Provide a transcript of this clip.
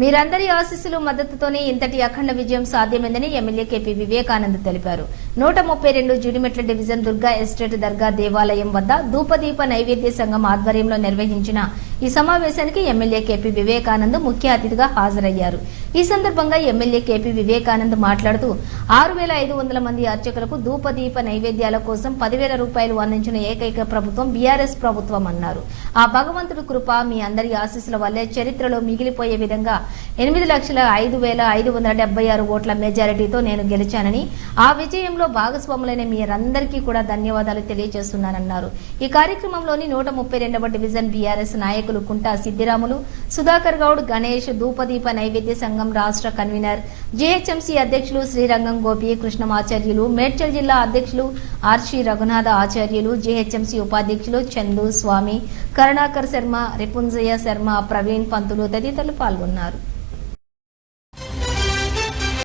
మీరందరి ఆశీస్సులు మద్దతుతోనే ఇంతటి అఖండ విజయం సాధ్యమైందని ఎమ్మెల్యే కేపీ వివేకానంద్ తెలిపారు. 132 జుడిమెట్ల డివిజన్ దుర్గా ఎస్టేట్ దర్గా దేవాలయం వద్ద ధూపదీప నైవేద్య సంఘం ఆధ్వర్యంలో నిర్వహించిన ఈ సమావేశానికి ఎమ్మెల్యే కేపీ వివేకానంద్ ముఖ్య అతిథిగా హాజరయ్యారు. ఈ సందర్భంగా ఎమ్మెల్యే కేపీ వివేకానంద్ మాట్లాడుతూ 6500 మంది అర్చకులకు ధూపదీప నైవేద్యాల కోసం 10,000 రూపాయలు అందించిన ఏకైక ప్రభుత్వం బీఆర్ఎస్ ప్రభుత్వం అన్నారు. ఆ భగవంతుడి కృప మీ అందరి ఆశీస్సుల వల్లే చరిత్రలో మిగిలిపోయే విధంగా 8,05,576 ఓట్ల మెజారిటీతో నేను గెలిచానని, ఆ విజయంలో భాగస్వాములైన మీరందరికీ కూడా ధన్యవాదాలు తెలియజేస్తున్నానన్నారు. ఈ కార్యక్రమంలోని 132వ డివిజన్ బీఆర్ఎస్ నాయకులు కుంటా సిద్దిరాములు, సుధాకర్ గౌడ్, గణేష్, ధూపదీప నైవేద్య సంఘం రాష్ట్ర కన్వీనర్, జీహెచ్ఎంసీ అధ్యక్షులు శ్రీరంగం గోపి కృష్ణమాచార్యులు, మేడ్చల్ జిల్లా అధ్యక్షులు ఆర్షి రఘునాథ ఆచార్యులు, జీహెచ్ఎంసీ ఉపాధ్యక్షులు చందు స్వామి, కరుణాకర్ శర్మ, రిపుంజయ శర్మ, ప్రవీణ్ పంతులు తదితరులు పాల్గొన్నారు.